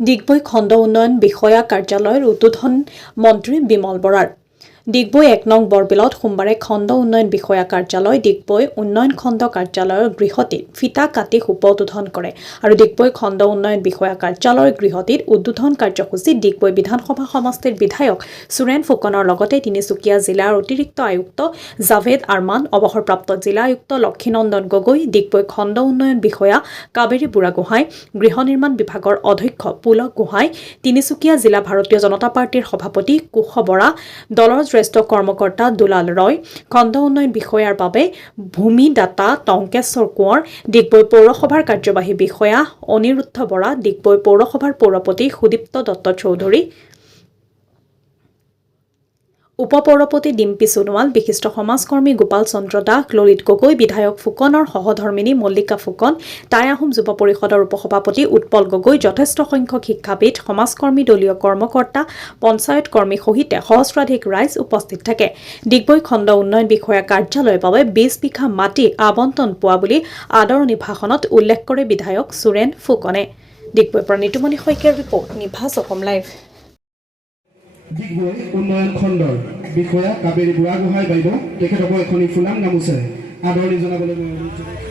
ডিগবৈ খণ্ড উন্নয়ন বিষয়া কাৰ্যালয়ৰ উদ্বোধন মন্ত্ৰী বিমল বৰাৰ। ডিগবৈ ১ নং বৰবিলত সোমবাৰে খণ্ড উন্নয়ন বিষয়া কাৰ্যালয় ডিগবৈ উন্নয়ন খণ্ড কাৰ্যালয়ৰ গৃহটিত ফিতা কাটি উদ্বোধন কৰে আৰু ডিগবৈ খণ্ড উন্নয়ন বিষয়া কাৰ্যালয়ৰ গৃহটিত উদ্বোধন কাৰ্যসূচীত ডিগবৈ বিধানসভা সমষ্টিৰ বিধায়ক সুৰেন ফুকনৰ লগতে তিনিচুকীয়া জিলাৰ অতিৰিক্ত আয়ুক্ত জাভেদ আৰমান, অৱসৰপ্ৰাপ্ত জিলা আয়ুক্ত লক্ষীনন্দন গগৈ, ডিগবৈ খণ্ড উন্নয়ন বিষয়া কাবেৰী বুঢ়াগোহাঁই, গৃহ নিৰ্মাণ বিভাগৰ অধ্যক্ষ পুলক গোহাঁই, তিনিচুকীয়া জিলা ভাৰতীয় জনতা পাৰ্টিৰ সভাপতি কুশ বৰা, দলৰ জ্যেষ্ঠ কৰ্মকৰ্তা দুলাল ৰয়, খণ্ড উন্নয়ন বিষয়াৰ বাবে ভূমিদাতা টংকেশ্বৰ কোঁৱৰ, ডিগবৈ পৌৰসভাৰ কাৰ্যবাহী বিষয়া অনিৰুদ্ধ বৰা, ডিগবৈ পৌৰসভাৰ পৌৰপতি সুদীপ্ত দত্ত চৌধুৰী, উপ-পৌৰপতি ডিম্পী সোণোৱাল, বিশিষ্ট সমাজকৰ্মী গোপাল চন্দ্ৰ দাস, ললিত গগৈ, বিধায়ক ফুকনৰ সহধৰ্মিনী মল্লিকা ফুকন, টাই আহোম যুৱ পৰিষদৰ উপসভাপতি উৎপল গগৈ, যথেষ্ট সংখ্যক শিক্ষাবিদ, সমাজকৰ্মী, দলীয় কৰ্মকৰ্তা, পঞ্চায়ত কৰ্মী সহিতে সহস্ৰাধিক ৰাইজ উপস্থিত থাকে। ডিগবৈ খণ্ড উন্নয়ন বিষয়া কাৰ্যালয়ৰ বাবে ২০ বিঘা মাটি আবণ্টন পোৱা বুলি আদৰণি ভাষণত উল্লেখ কৰে বিধায়ক সুৰেন ফুকনে। ডিগবৈৰ পৰা নিতুমণি শইকীয়াৰ ৰিপৰ্ট, নিভাজ অসম লাইভ। ডিগবৈ উন্নয়ন খণ্ডৰ বিষয়া কাবেৰী বুঢ়াগোহাঁই বাইদেউ তেখেতকো এখনি ফুলাম গামোচাৰে আদৰণি জনাবলৈ মই অনুৰোধ জনাইছোঁ।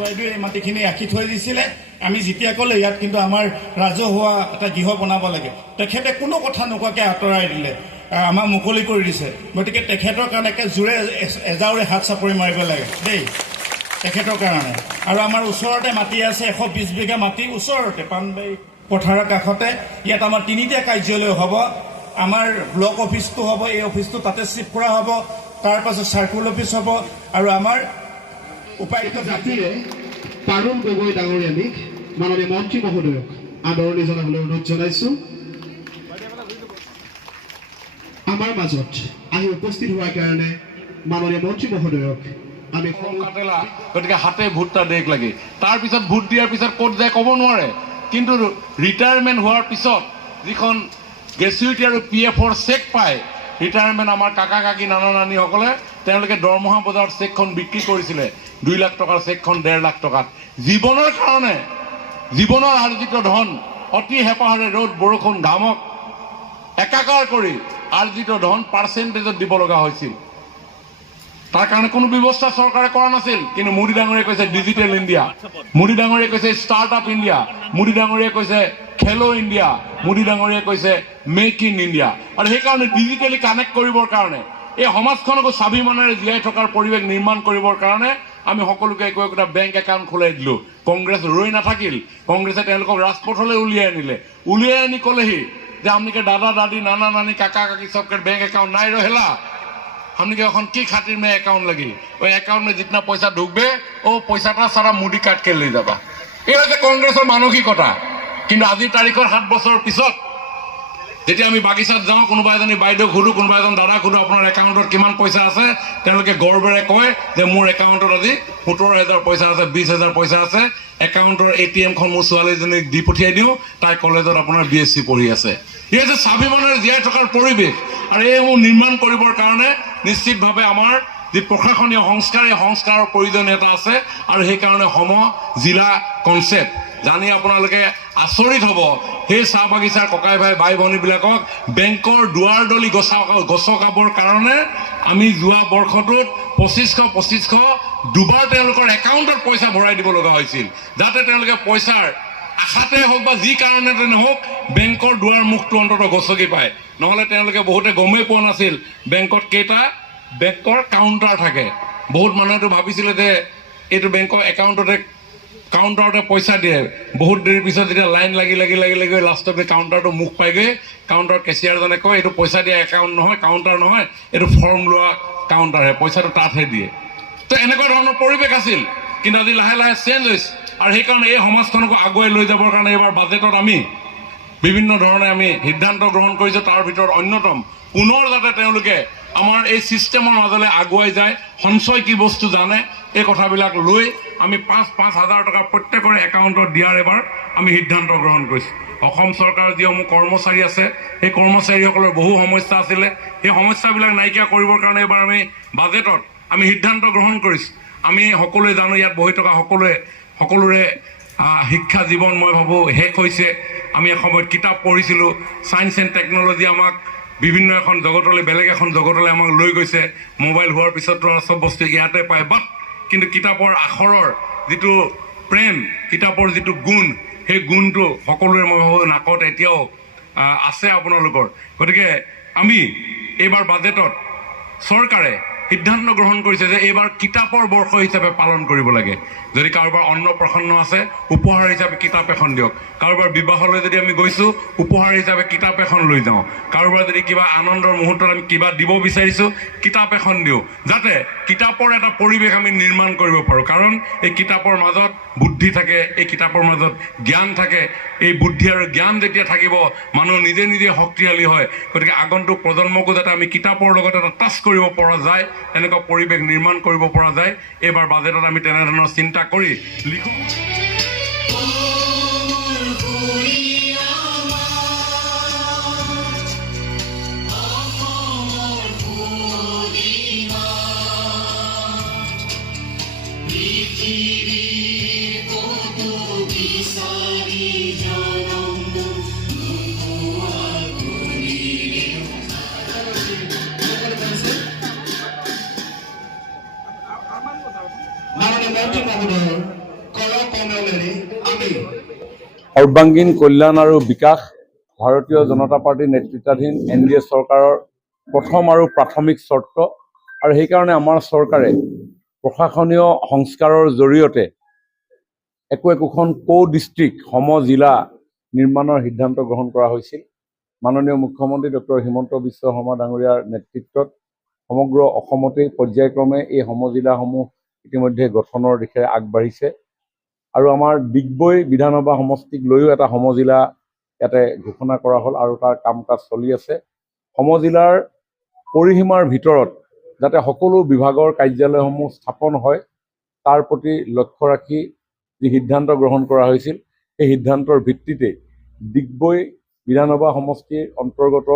বাইদেৱে এই মাটিখিনি ৰাখি থৈ দিছিলে। আমি যেতিয়া ক'লে ইয়াত কিন্তু আমাৰ ৰাজহুৱা এটা গৃহ বনাব লাগে, তেখেতে কোনো কথা নোকোৱাকৈ আঁতৰাই দিলে, আমাক মুকলি কৰি দিছে। গতিকে তেখেতৰ কাৰণে জোৰে এজাউৰে হাত চাপৰি মাৰিব লাগে দেই, তেখেতৰ কাৰণে। আৰু আমাৰ ওচৰতে মাটি আছে ১২০ বিঘা মাটি ওচৰতে পাণবাৰী পথাৰৰ কাষতে। ইয়াত আমাৰ ৩টা কাৰ্যালয় হ'ব। আমাৰ ব্লক অফিচটো হ'ব, এই অফিচটো তাতে চিফ্ট কৰা হ'ব, তাৰপাছত চাৰ্কুল অফিচ হ'ব আৰু আমাৰ উপায়ুক্ত জাতিৰে পাৰুল গগৈ ডাঙৰীয়ানীক মাননীয় মন্ত্ৰী মহোদয়ক আদৰণি জনাবলৈ অনুৰোধ জনাইছোঁ। আমাৰ মাজত আহি উপস্থিত হোৱাৰ কাৰণে মাননীয় মন্ত্ৰী মহোদয়ক আমি কাটেলা। গতিকে হাতে ভোটটা দেখ লাগে, তাৰপিছত ভোট দিয়াৰ পিছত ক'ত যায় ক'ব নোৱাৰে। কিন্তু ৰিটায়াৰমেণ্ট হোৱাৰ পিছত যিখন গ্ৰেচুইটি আৰু PF-ৰ চেক পায়, ৰিটায়াৰমেণ্ট আমাৰ কাকা কাকি নানা নানীসকলে তেওঁলোকে দৰমহা বজাৰত চেকখন বিক্ৰী কৰিছিলে, ২ লাখ টকাৰ চেকখন ১.৫ লাখ টকাত। জীৱনৰ কাৰণে জীৱনৰ আৰ্জিত ধন অতি হেঁপাহেৰে ৰ'দ বৰষুণ ঘামক একাকাৰ কৰি আৰ্জিত ধন পাৰ্চেণ্টেজত দিব লগা হৈছিল। তাৰ কাৰণে কোনো ব্যৱস্থা চৰকাৰে কৰা নাছিল। কিন্তু মোদী ডাঙৰীয়ে কৈছে ডিজিটেল ইণ্ডিয়া, মোদী ডাঙৰীয়ে কৈছে ষ্টাৰ্ট আপ ইণ্ডিয়া, মোদী ডাঙৰীয়ে কৈছে খেলো ইণ্ডিয়া, মোদী ডাঙৰীয়ে কৈছে মেক ইন ইণ্ডিয়া। আৰু সেইকাৰণে ডিজিটেলি কানেক্ট কৰিবৰ কাৰণে, এই সমাজখনকো স্বাভিমানেৰে জীয়াই থকাৰ পৰিৱেশ নিৰ্মাণ কৰিবৰ কাৰণে আমি সকলোকে একোটা বেংক একাউণ্ট খোলাই দিলোঁ। কংগ্ৰেছ ৰৈ নাথাকিল, কংগ্ৰেছে তেওঁলোকক ৰাজপথলৈ উলিয়াই আনিলে। উলিয়াই আনি ক'লেহি যে আমনিকে দাদা দাদি নানা নানি কাকা কাকি সবকে बैंक अकाउंट नहीं रहेला, हमने के की खातिर में अकाउंट लगी, वो अकाउंट में जितना पैसा ढुकबे वो पैसा सारा मुडी काट के ले जाबा। ये कংগ্ৰেছৰ মানসিকতা। কিন্তু আজিৰ তাৰিখৰ 7 বছৰ পিছত যেতিয়া আমি বাগিচাত যাওঁ, কোনোবা এজনী বাইদেউ সুধো, কোনোবা এজন দাদা সুধো আপোনাৰ একাউণ্টত কিমান পইচা আছে, তেওঁলোকে গৰ্বেৰে কয় যে মোৰ একাউণ্টত আজি 17,000 পইচা আছে, 20,000 পইচা আছে। একাউণ্টৰ ATM-খন মোৰ ছোৱালীজনীক দি পঠিয়াই দিওঁ, তাই কলেজত আপোনাৰ BSc পঢ়ি আছে। এই যে স্বাভিমানেৰে জীয়াই থকাৰ পৰিৱেশ, আৰু এইসমূহ নিৰ্মাণ কৰিবৰ কাৰণে নিশ্চিতভাৱে আমাৰ যি প্ৰশাসনীয় সংস্কাৰ, এই সংস্কাৰৰ প্ৰয়োজনীয়তা আছে। আৰু সেইকাৰণে জিলা কনচেপ্ট জানি আপোনালোকে আচৰিত হ'ব, সেই চাহ বাগিচাৰ ককাই ভাই বাই ভনীবিলাকক বেংকৰ দুৱাৰ দলি গছকাবৰ কাৰণে আমি যোৱা বৰ্ষটোত 2500 দুবাৰ তেওঁলোকৰ একাউণ্টত পইচা ভৰাই দিব লগা হৈছিল, যাতে তেওঁলোকে পইচাৰ আশাতে হওক বা যি কাৰণতে নহওক বেংকৰ দুৱাৰ মুখটো অন্তত গছকি পায়। নহ'লে তেওঁলোকে বহুতে গমেই পোৱা নাছিল বেংকত কেইটা বেংকৰ কাউণ্টাৰ থাকে। বহুত মানুহেতো ভাবিছিলে যে এইটো বেংকৰ কাউণ্টাৰতে পইচা দিয়ে। বহুত দেৰিৰ পিছত যেতিয়া লাইন লাগি লাষ্টত কাউণ্টাৰটো মুখ পাইগৈ, কাউণ্টাৰ কেচিয়াৰজনে কয় এইটো পইচা দিয়া একাউণ্ট নহয়, কাউণ্টাৰ নহয়, এইটো ফৰ্ম লোৱা কাউণ্টাৰহে, পইচাটো তাতহে দিয়ে। তো এনেকুৱা ধৰণৰ পৰিৱেশ আছিল। কিন্তু আজি লাহে লাহে চেঞ্জ হৈছে। আৰু সেইকাৰণে এই সমাজখনকো আগুৱাই লৈ যাবৰ কাৰণে এইবাৰ বাজেটত আমি বিভিন্ন ধৰণে আমি সিদ্ধান্ত গ্ৰহণ কৰিছোঁ। তাৰ ভিতৰত অন্যতম পুনৰ যাতে তেওঁলোকে আমাৰ এই ছিষ্টেমৰ মাজলৈ আগুৱাই যায়, সঞ্চয় কি বস্তু জানে, এই কথাবিলাক লৈ আমি 5,000 টকা প্ৰত্যেকৰে একাউণ্টত দিয়াৰ এবাৰ আমি সিদ্ধান্ত গ্ৰহণ কৰিছোঁ। অসম চৰকাৰৰ যিসমূহ কৰ্মচাৰী আছে, সেই কৰ্মচাৰীসকলৰ বহু সমস্যা আছিলে, সেই সমস্যাবিলাক নাইকিয়া কৰিবৰ কাৰণে এবাৰ আমি বাজেটত আমি সিদ্ধান্ত গ্ৰহণ কৰিছোঁ। আমি সকলোৱে জানো, ইয়াত বহি থকা সকলোৰে শিক্ষা জীৱন মই ভাবোঁ শেষ হৈছে। আমি এসময়ত কিতাপ পঢ়িছিলোঁ, ছায়েন্স এণ্ড টেকন'লজি আমাক বিভিন্ন এখন জগতলৈ, বেলেগ এখন জগতলৈ আমাক লৈ গৈছে। মোবাইল হোৱাৰ পিছতো চব বস্তু ইয়াতে পায়, বাট কিন্তু কিতাপৰ আখৰৰ যিটো প্ৰেম, কিতাপৰ যিটো গুণ, সেই গুণটো সকলোৰে মই ভাবোঁ নাকত এতিয়াও আছে আপোনালোকৰ। গতিকে আমি এইবাৰ বাজেটত চৰকাৰে সিদ্ধান্ত গ্ৰহণ কৰিছে যে এইবাৰ কিতাপৰ বৰ্ষ হিচাপে পালন কৰিব লাগে। যদি কাৰোবাৰ অন্নপ্ৰসন্ন আছে, উপহাৰ হিচাপে কিতাপ এখন দিয়ক। কাৰোবাৰ বিবাহলৈ যদি আমি গৈছোঁ, উপহাৰ হিচাপে কিতাপ এখন লৈ যাওঁ। কাৰোবাৰ যদি কিবা আনন্দৰ মুহূৰ্তত আমি কিবা দিব বিচাৰিছোঁ, কিতাপ এখন দিওঁ, যাতে কিতাপৰ এটা পৰিৱেশ আমি নিৰ্মাণ কৰিব পাৰোঁ। কাৰণ এই কিতাপৰ মাজত বুদ্ধি থাকে, এই কিতাপৰ মাজত জ্ঞান থাকে। এই বুদ্ধি আৰু জ্ঞান যেতিয়া থাকিব, মানুহ নিজে নিজে শক্তিশালী হয়। গতিকে আগন্তুক প্ৰজন্মকো যাতে আমি কিতাপৰ লগত এটা টাচ কৰিব পৰা যায়, এনেকুৱা পৰিৱেশ নিৰ্মাণ কৰিব পৰা যায়, এইবাৰ বাজেটত আমি তেনেধৰণৰ চিন্তা কৰি লিখোঁ। সৰ্বাংগীন কল্যাণ আৰু বিকাশ ভাৰতীয় জনতা পাৰ্টীৰ নেতৃত্বাধীন NDA চৰকাৰৰ প্ৰথম আৰু প্ৰাথমিক চৰ্ত। আৰু সেইকাৰণে আমাৰ চৰকাৰে প্ৰশাসনীয় সংস্কাৰৰ জৰিয়তে একোখন ডিষ্ট্ৰিক্ট জিলা নিৰ্মাণৰ সিদ্ধান্ত গ্ৰহণ কৰা হৈছিল। মাননীয় মুখ্যমন্ত্ৰী ডক্টৰ হিমন্ত বিশ্ব শৰ্মা ডাঙৰীয়াৰ নেতৃত্বত সমগ্ৰ অসমতেই পৰ্যায়ক্ৰমে এই সমজিলাসমূহ ইতিমধ্যে গঠনৰ দিশে আগবাঢ়িছে। আৰু আমাৰ ডিগবৈ বিধানসভা সমষ্টিক লৈও এটা সমজিলা ইয়াতে ঘোষণা কৰা হ'ল আৰু তাৰ কাম কাজ চলি আছে। সমজিলাৰ পৰিসীমাৰ ভিতৰত যাতে সকলো বিভাগৰ কাৰ্যালয়সমূহ স্থাপন হয়, তাৰ প্ৰতি লক্ষ্য ৰাখি যি সিদ্ধান্ত গ্ৰহণ কৰা হৈছিল, সেই সিদ্ধান্তৰ ভিত্তিতে ডিগবৈ বিধানসভা সমষ্টিৰ অন্তৰ্গত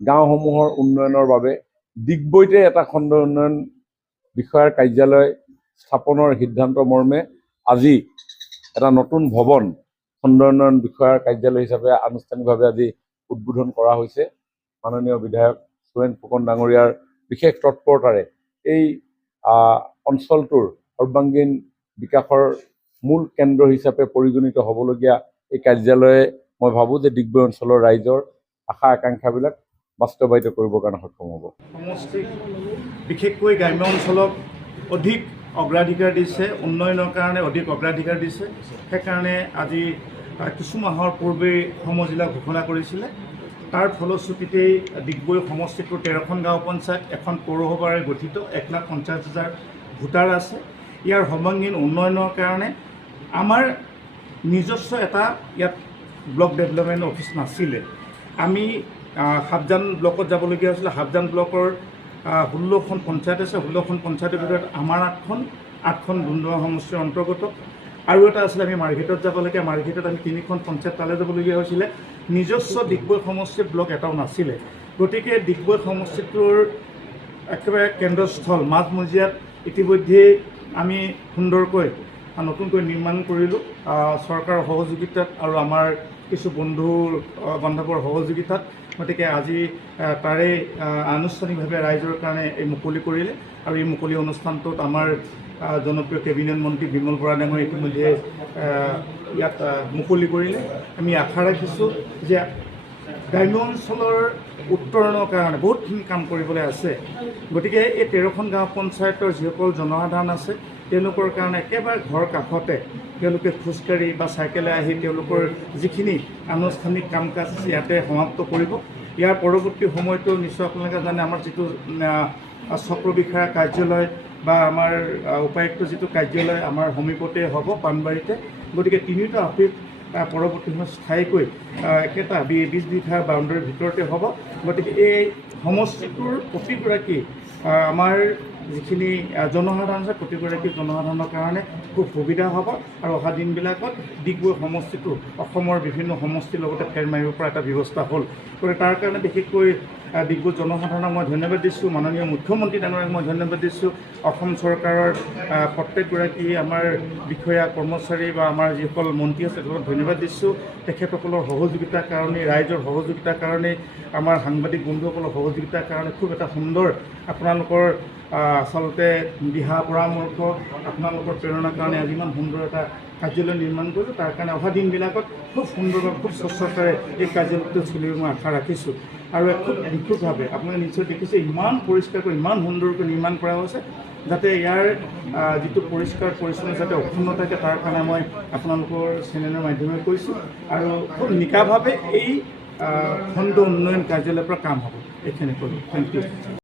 গাঁওসমূহৰ উন্নয়নৰ বাবে ডিগবৈতে এটা খণ্ড উন্নয়ন বিষয়াৰ কাৰ্যালয় স্থাপনৰ সিদ্ধান্ত মৰ্মে আজি এটা নতুন ভৱন খণ্ড উন্নয়ন বিষয়াৰ কাৰ্যালয় হিচাপে আনুষ্ঠানিকভাৱে আজি উদ্বোধন কৰা হৈছে। মাননীয় বিধায়ক সুৰেন ফুকন ডাঙৰীয়াৰ বিশেষ তৎপৰতাৰে এই অঞ্চলটোৰ সৰ্বাংগীন বিকাশৰ মূল কেন্দ্ৰ হিচাপে পৰিগণিত হ'বলগীয়া এই কাৰ্যালয়ে মই ভাবোঁ যে ডিগবৈ অঞ্চলৰ ৰাইজৰ আশা আকাংক্ষাবিলাক বাস্তৱায়িত কৰিবৰ কাৰণে সক্ষম হ'ব। সমষ্টিক বিশেষকৈ গ্ৰাম্য অঞ্চলক অধিক অগ্ৰাধিকাৰ দিছে, উন্নয়নৰ কাৰণে অধিক অগ্ৰাধিকাৰ দিছে। সেইকাৰণে আজি কিছু মাহৰ পূৰ্বেই সমজিলা ঘোষণা কৰিছিলে। তাৰ ফলশ্ৰুতিতেই ডিগবৈ সমষ্টিটোৰ 13খন গাঁও পঞ্চায়ত, এখন পৌৰসভাৰে গঠিত 1,50,000 ভোটাৰ আছে। ইয়াৰ সৰ্বাংগীন উন্নয়নৰ কাৰণে আমাৰ নিজস্ব এটা ইয়াত ব্লক ডেভেলপমেণ্ট অফিচ নাছিলে। আমি হাবজান ব্লকত যাবলগীয়া হৈছিলে। হাবজান ব্লকৰ 16খন পঞ্চায়ত আছে। 16খন পঞ্চায়তৰ ভিতৰত আমাৰ 8খন ডুমডুমা সমষ্টিৰ অন্তৰ্গত। আৰু এটা আছিলে আমি মাৰ্ঘেটত যাব লাগে। মাৰ্ঘেটত আমি 3খন পঞ্চায়ত তালৈ যাবলগীয়া হৈছিলে। নিজস্ব ডিগবৈ সমষ্টিৰ ব্লক এটাও নাছিলে। গতিকে ডিগবৈ সমষ্টিটোৰ একেবাৰে কেন্দ্ৰস্থল মাজমজিয়াত ইতিমধ্যেই আমি সুন্দৰকৈ নতুনকৈ নিৰ্মাণ কৰিলোঁ, চৰকাৰৰ সহযোগিতাত আৰু আমাৰ কিছু বন্ধু বান্ধৱৰ সহযোগিতাত। গতিকে আজি তাৰে আনুষ্ঠানিকভাৱে ৰাইজৰ কাৰণে এই মুকলি কৰিলে। আৰু এই মুকলি অনুষ্ঠানটোত আমাৰ জনপ্ৰিয় কেবিনেট মন্ত্ৰী বিমল বৰা ডাঙৰীয়াই ইতিমধ্যে ইয়াত মুকলি কৰিলে। আমি আশা ৰাখিছোঁ যে গ্ৰাম্য অঞ্চলৰ উত্তৰণৰ কাৰণে বহুতখিনি কাম কৰিবলৈ আছে। গতিকে এই 13খন গাঁও পঞ্চায়তৰ যিসকল জনসাধাৰণ আছে, তেওঁলোকৰ কাৰণে একেবাৰে ঘৰ কাষতে তেওঁলোকে খোজকাঢ়ি বা চাইকেলে আহি তেওঁলোকৰ যিখিনি আনুষ্ঠানিক কাম কাজ আছে ইয়াতে সমাপ্ত কৰিব। ইয়াৰ পৰৱৰ্তী সময়তো নিশ্চয় আপোনালোকে জানে, আমাৰ যিটো চক্ৰ বিষয়া কাৰ্যালয় বা আমাৰ উপায়ুক্ত যিটো কাৰ্যালয় আমাৰ সমীপতে হ'ব পাণবাৰীতে। গতিকে তিনিটা অফিচ পৰৱৰ্তী সময়ত স্থায়ীকৈ একেটা 20 বিঘা বাউণ্ডাৰীৰ ভিতৰতে হ'ব। গতিকে এই সমষ্টিটোৰ প্ৰতিগৰাকী আমাৰ যিখিনি জনসাধাৰণ আছে প্ৰতিগৰাকী জনসাধাৰণৰ কাৰণে খুব সুবিধা হ'ব আৰু অহা দিনবিলাকত ডিগবৈ সমষ্টিটো অসমৰ বিভিন্ন সমষ্টিৰ লগতে ফেৰ মাৰিব পৰা এটা ব্যৱস্থা হ'ল। গতিকে তাৰ কাৰণে বিশেষকৈ ডিগবৈ জনসাধাৰণক মই ধন্যবাদ দিছোঁ, মাননীয় মুখ্যমন্ত্ৰী ডাঙৰীয়াক মই ধন্যবাদ দিছোঁ, অসম চৰকাৰৰ প্ৰত্যেকগৰাকী আমাৰ বিষয়া কৰ্মচাৰী বা আমাৰ যিসকল মন্ত্ৰী আছে তেওঁলোকক ধন্যবাদ দিছোঁ। তেখেতসকলৰ সহযোগিতাৰ কাৰণে, ৰাইজৰ সহযোগিতাৰ কাৰণে, আমাৰ সাংবাদিক বন্ধুসকলৰ সহযোগিতাৰ কাৰণে খুব এটা সুন্দৰ আপোনালোকৰ আচলতে দিহা পৰামৰ্শ, আপোনালোকৰ প্ৰেৰণাৰ কাৰণে আজি ইমান সুন্দৰ এটা কাৰ্যালয় নিৰ্মাণ কৰিলোঁ। তাৰ কাৰণে অহা দিনবিলাকত খুব সুন্দৰভাৱে খুব স্বচ্ছতাৰে এই কাৰ্যালয়টো চলিব মই আশা ৰাখিছোঁ। আৰু খুব নিখুঁতভাৱে আপোনালোকে নিশ্চয় দেখিছে ইমান পৰিষ্কাৰকৈ ইমান সুন্দৰকৈ নিৰ্মাণ কৰা হৈছে, যাতে ইয়াৰ যিটো পৰিষ্কাৰ পৰিচ্ছন্ন যাতে অক্ষুণ্ণ থাকে তাৰ কাৰণে মই আপোনালোকৰ চেনেলৰ মাধ্যমেৰে কৈছোঁ। আৰু খুব নিকাভাৱে এই খণ্ড উন্নয়ন কাৰ্যালয়ৰ পৰা কাম হ'ব, এইখিনি ক'লোঁ। Thank U.